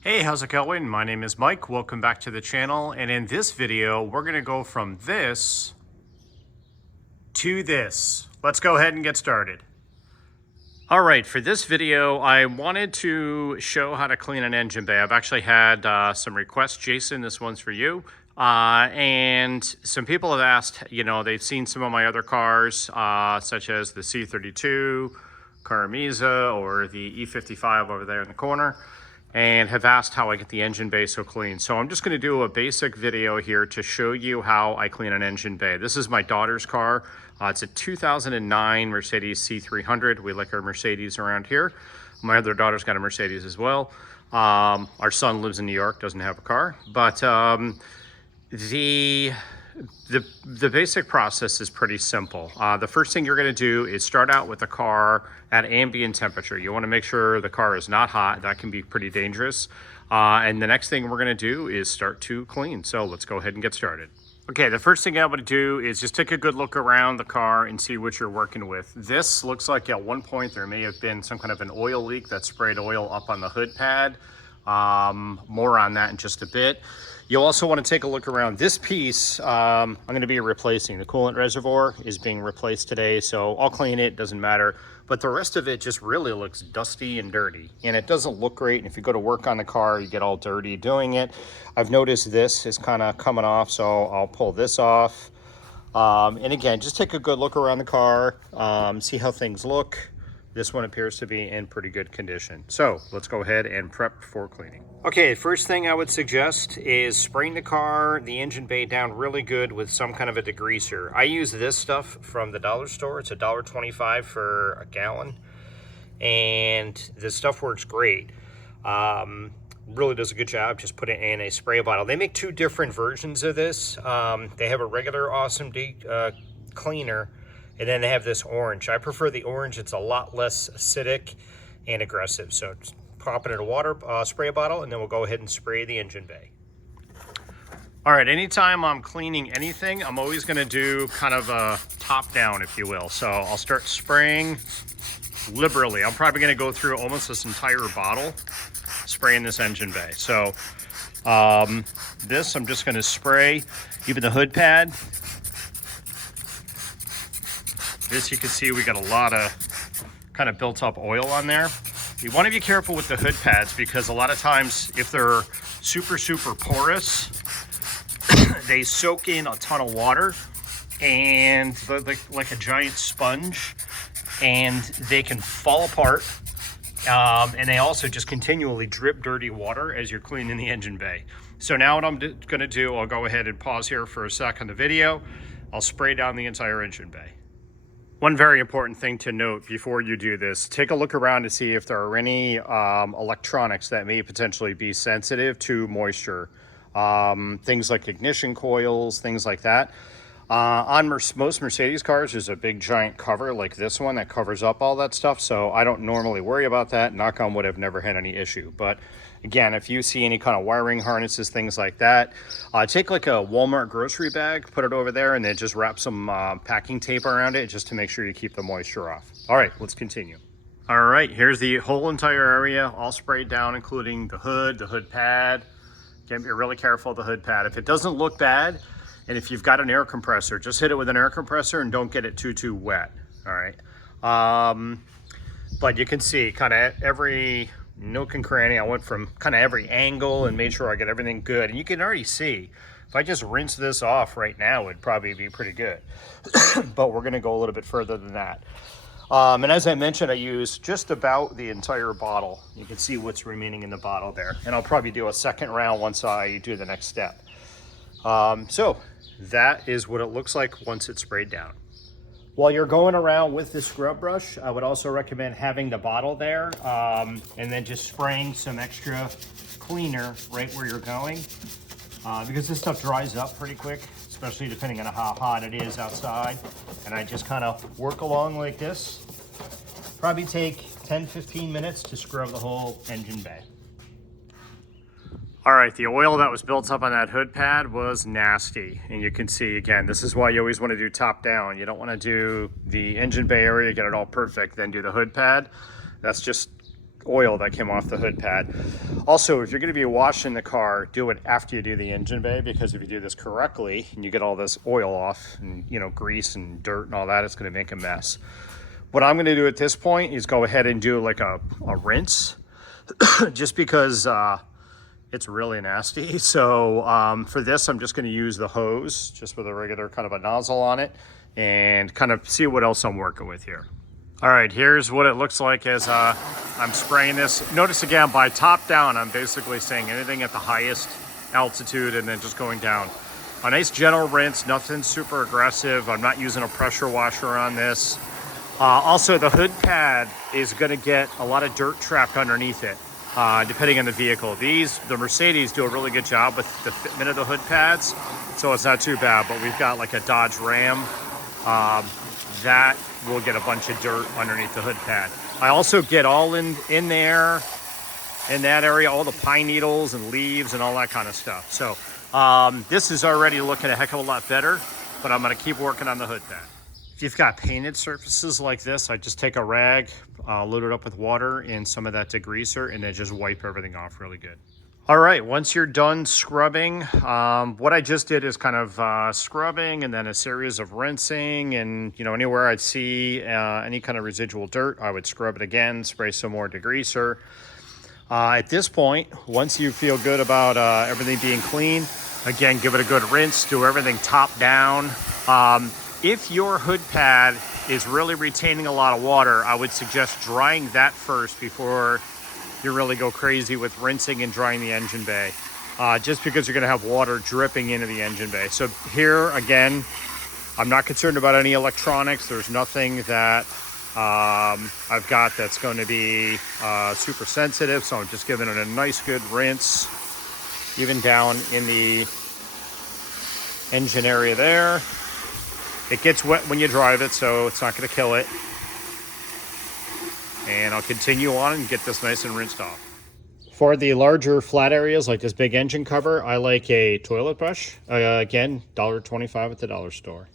Hey, how's it going? My name is Mike. Welcome back to the channel. And in this video, we're going to go from this to this. Let's go ahead and get started. All right, for this video, I wanted to show how to clean an engine bay. I've actually had some requests. Jason, this one's for you. And some people have asked, they've seen some of my other cars, such as the C32, Caramiza, or the E55 over there in the corner, and have asked how I get the engine bay so clean. So I'm just going to do a basic video here to show you how I clean an engine bay. This is my daughter's car. It's a 2009 Mercedes C300. We like our Mercedes around here. My other daughter's got a Mercedes as well. Our son lives in New York, doesn't have a car, but the basic process is pretty simple. The first thing you're going to do is start out with the car at ambient temperature. You want to make sure the car is not hot. That can be pretty dangerous. And the next thing we're going to do is start to clean. So let's go ahead and get started. Okay, the first thing I want to do is just take a good look around the car and see what you're working with. This looks like at one point there may have been some kind of an oil leak that sprayed oil up on the hood pad. More on that in just a bit. You'll also want to take a look around this piece. I'm going to be replacing. The coolant reservoir is being replaced today, so I'll clean it, doesn't matter. But the rest of it just really looks dusty and dirty, and it doesn't look great. And if you go to work on the car, you get all dirty doing it. I've noticed this is kind of coming off, so I'll pull this off. And again, just take a good look around the car, see how things look. This one appears to be in pretty good condition. So let's go ahead and prep for cleaning. Okay, first thing I would suggest is spraying the engine bay down really good with some kind of a degreaser. I use this stuff from the dollar store. It's $1.25 for a gallon. And this stuff works great. Really does a good job. Just put it in a spray bottle. They make two different versions of this. They have a regular Awesome cleaner, and then they have this orange. I prefer the orange. It's a lot less acidic and aggressive. So just pop it in a water spray bottle, and then we'll go ahead and spray the engine bay. All right, anytime I'm cleaning anything, I'm always gonna do kind of a top down, if you will. So I'll start spraying liberally. I'm probably gonna go through almost this entire bottle, spraying this engine bay. So I'm just gonna spray even the hood pad. This, you can see we got a lot of kind of built up oil on there. You want to be careful with the hood pads because a lot of times if they're super porous, they soak in a ton of water and like a giant sponge, and they can fall apart. And they also just continually drip dirty water as you're cleaning the engine bay. So now what I'm going to do, I'll go ahead and pause here for a sec on the video. I'll spray down the entire engine bay. One very important thing to note before you do this, take a look around to see if there are any electronics that may potentially be sensitive to moisture. Things like ignition coils, things like that. On most Mercedes cars, there's a big giant cover like this one that covers up all that stuff. So I don't normally worry about that. Knock on wood, I've never had any issue. But again, if you see any kind of wiring harnesses, things like that, take like a Walmart grocery bag, put it over there, and then just wrap some packing tape around it just to make sure you keep the moisture off. All right, let's continue. All right, here's the whole entire area all sprayed down, including the hood pad. Again, be really careful of the hood pad. If it doesn't look bad, and if you've got an air compressor, just hit it with an air compressor and don't get it too wet. All right. But you can see kind of every nook and cranny. I went from kind of every angle and made sure I get everything good. And you can already see, if I just rinse this off right now, it'd probably be pretty good. But we're gonna go a little bit further than that. And as I mentioned, I use just about the entire bottle. You can see what's remaining in the bottle there. And I'll probably do a second round once I do the next step. So that is what it looks like once it's sprayed down. While you're going around with the scrub brush, I would also recommend having the bottle there and then just spraying some extra cleaner right where you're going because this stuff dries up pretty quick, especially depending on how hot it is outside. And I just kind of work along like this. Probably take 10-15 minutes to scrub the whole engine bay. All right, the oil that was built up on that hood pad was nasty. And you can see, again, this is why you always want to do top down. You don't want to do the engine bay area, get it all perfect, then do the hood pad. That's just oil that came off the hood pad. Also, if you're going to be washing the car, do it after you do the engine bay, because if you do this correctly and you get all this oil off and, you know, grease and dirt and all that, it's going to make a mess. What I'm going to do at this point is go ahead and do like a rinse just because it's really nasty. So for this, I'm just going to use the hose just with a regular kind of a nozzle on it and kind of see what else I'm working with here. All right, here's what it looks like as I'm spraying this. Notice again, by top down, I'm basically saying anything at the highest altitude and then just going down. A nice gentle rinse, nothing super aggressive. I'm not using a pressure washer on this. Also, the hood pad is gonna get a lot of dirt trapped underneath it, depending on the vehicle. The Mercedes do a really good job with the fitment of the hood pads, so it's not too bad, but we've got like a Dodge Ram, that will get a bunch of dirt underneath the hood pad. I also get all in there, in that area, all the pine needles and leaves and all that kind of stuff. So this is already looking a heck of a lot better, but I'm gonna keep working on the hood pad. If you've got painted surfaces like this, I just take a rag, load it up with water and some of that degreaser, and then just wipe everything off really good. All right, once you're done scrubbing, what I just did is kind of scrubbing and then a series of rinsing, and you know, anywhere I'd see any kind of residual dirt, I would scrub it again, spray some more degreaser. At this point, once you feel good about everything being clean, again, give it a good rinse, do everything top down. If your hood pad is really retaining a lot of water, I would suggest drying that first before you really go crazy with rinsing and drying the engine bay, just because you're going to have water dripping into the engine bay. So here, again, I'm not concerned about any electronics. There's nothing that I've got that's going to be super sensitive, so I'm just giving it a nice good rinse, even down in the engine area there. It gets wet when you drive it, so it's not going to kill it. And I'll continue on and get this nice and rinsed off. For the larger flat areas like this big engine cover, I like a toilet brush. Again, $1.25 at the dollar store.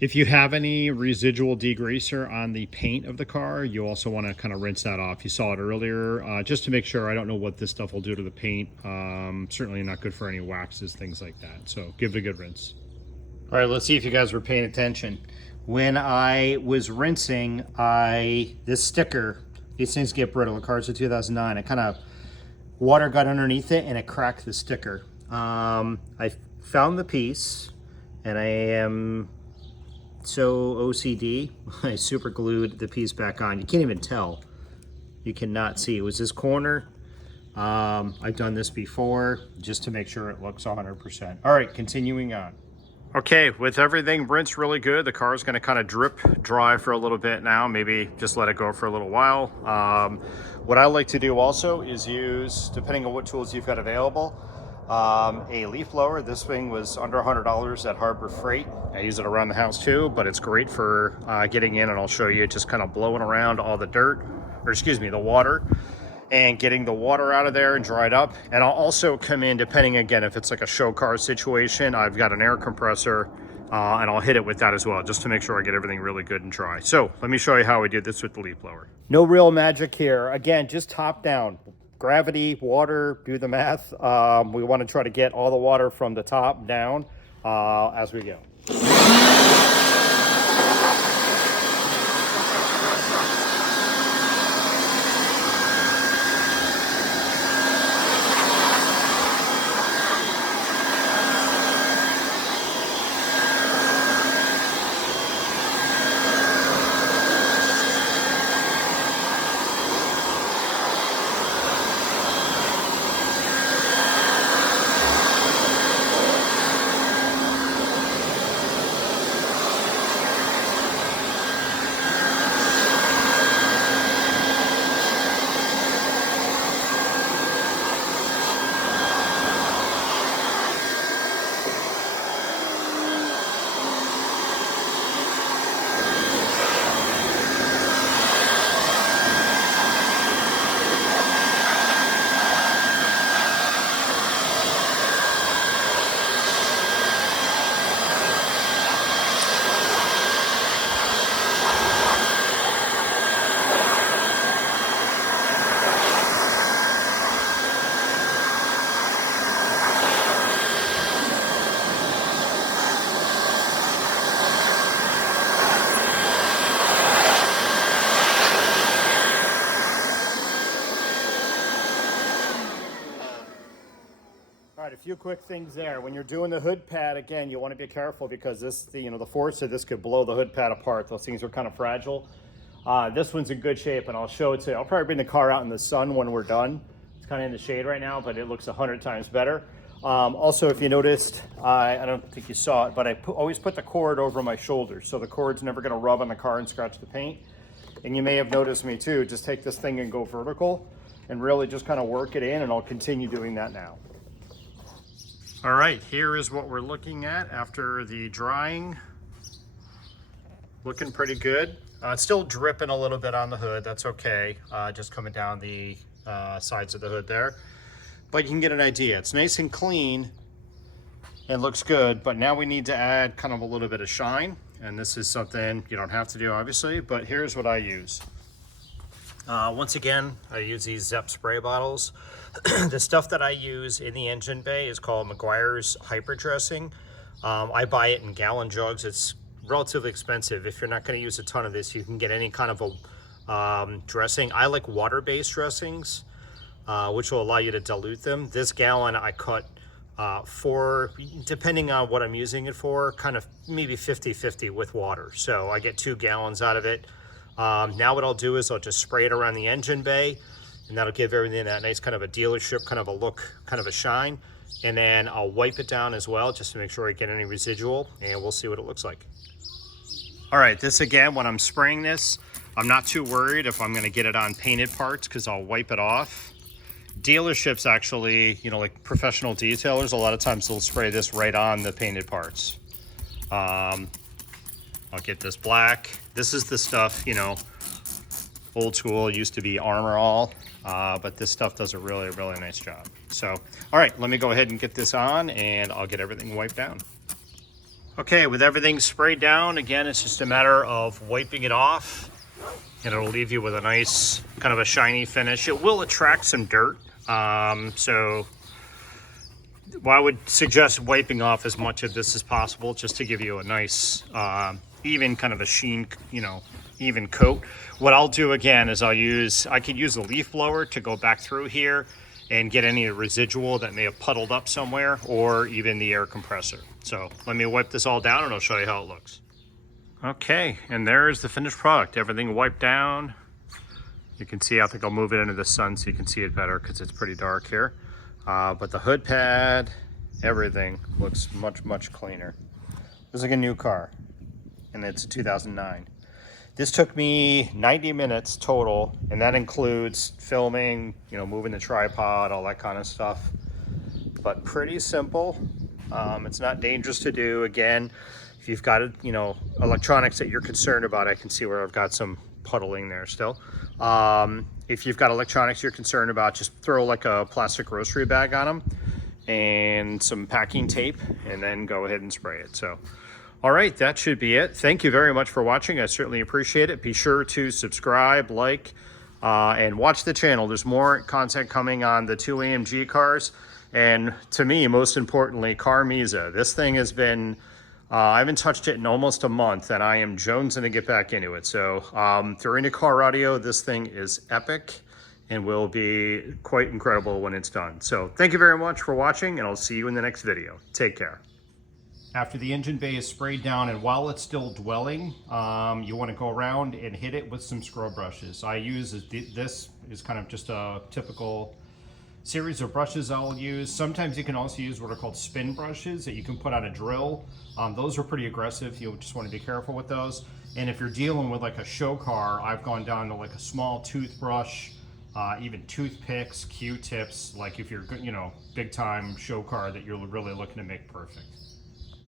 If you have any residual degreaser on the paint of the car, you also want to kind of rinse that off. You saw it earlier, just to make sure. I don't know what this stuff will do to the paint. Certainly not good for any waxes, things like that. So give it a good rinse. All right, let's see if you guys were paying attention. When I was rinsing, this sticker, these things get brittle. The car's a 2009. It kind of, water got underneath it and it cracked the sticker. I found the piece and I am so OCD. I super glued the piece back on. You can't even tell. You cannot see. It was this corner. I've done this before just to make sure it looks 100%. All right, continuing on. Okay, with everything rinsed really good, the car is going to kind of drip dry for a little bit now. Maybe just let it go for a little while. What I like to do also is use, depending on what tools you've got available, a leaf blower. This thing was under $100 at Harbor Freight. I use it around the house too, but it's great for getting in, and I'll show you, just kind of blowing around all the dirt, or excuse me, the water, and getting the water out of there and dried up. And I'll also come in, depending, again, if it's like a show car situation, I've got an air compressor, and I'll hit it with that as well, just to make sure I get everything really good and dry. So let me show you how we did this with the leaf blower. No real magic here. Again, just top down. Gravity, water, do the math. We want to try to get all the water from the top down as we go. All right, a few quick things there. When you're doing the hood pad, again, you want to be careful because the force of this could blow the hood pad apart. Those things are kind of fragile. This one's in good shape, and I'll show it to you. I'll probably bring the car out in the sun when we're done. It's kind of in the shade right now, but it looks 100 times better. Also, if you noticed, I don't think you saw it, but I always put the cord over my shoulder, so the cord's never going to rub on the car and scratch the paint. And you may have noticed me too, just take this thing and go vertical and really just kind of work it in, and I'll continue doing that now. All right, here is what we're looking at after the drying. Looking pretty good. It's still dripping a little bit on the hood, that's okay. Just coming down the sides of the hood there. But you can get an idea. It's nice and clean and looks good, but now we need to add kind of a little bit of shine. And this is something you don't have to do, obviously, but here's what I use. Once again, I use these Zep spray bottles. The stuff that I use in the engine bay is called Meguiar's Hyper Dressing. I buy it in gallon jugs. It's relatively expensive. If you're not going to use a ton of this, you can get any kind of a dressing. I like water-based dressings, which will allow you to dilute them. This gallon I cut for, depending on what I'm using it for, kind of maybe 50-50 with water. So I get 2 gallons out of it. Now what I'll do is I'll just spray it around the engine bay, and that'll give everything that nice kind of a dealership kind of a look, kind of a shine. And then I'll wipe it down as well, just to make sure I get any residual, and we'll see what it looks like. All right, this again, when I'm spraying this, I'm not too worried if I'm gonna get it on painted parts because I'll wipe it off. Dealerships actually, like professional detailers, a lot of times they'll spray this right on the painted parts. I'll get this black. This is the stuff, old school, used to be Armor All, but this stuff does a really, really nice job. So, all right, let me go ahead and get this on and I'll get everything wiped down. Okay, with everything sprayed down, again, it's just a matter of wiping it off, and it'll leave you with a nice, kind of a shiny finish. It will attract some dirt, so I would suggest wiping off as much of this as possible, just to give you a nice, even kind of a sheen, even coat. What I'll do again is I could use a leaf blower to go back through here and get any residual that may have puddled up somewhere, or even the air compressor. So let me wipe this all down and I'll show you how it looks. Okay, and there's the finished product. Everything wiped down. You can see, I think I'll move it into the sun so you can see it better because it's pretty dark here. But the hood pad, everything looks much, much cleaner. This is like a new car, and it's a 2009. This took me 90 minutes total, and that includes filming, moving the tripod, all that kind of stuff. But pretty simple. It's not dangerous to do. Again, if you've got, electronics that you're concerned about, I can see where I've got some puddling there still. If you've got electronics you're concerned about, just throw like a plastic grocery bag on them and some packing tape, and then go ahead and spray it. So, all right, that should be it. Thank you very much for watching. I certainly appreciate it. Be sure to subscribe, like, and watch the channel. There's more content coming on the 2 AMG cars. And to me, most importantly, Carmisa. This thing has been, I haven't touched it in almost a month, and I am jonesing to get back into it. So if you're into car audio, this thing is epic and will be quite incredible when it's done. So thank you very much for watching, and I'll see you in the next video. Take care. After the engine bay is sprayed down, and while it's still dwelling, you want to go around and hit it with some scrub brushes. I use this is kind of just a typical series of brushes I'll use. Sometimes you can also use what are called spin brushes that you can put on a drill. Those are pretty aggressive. You just want to be careful with those. And if you're dealing with like a show car, I've gone down to like a small toothbrush, even toothpicks, Q-tips, like if you're, big time show car that you're really looking to make perfect.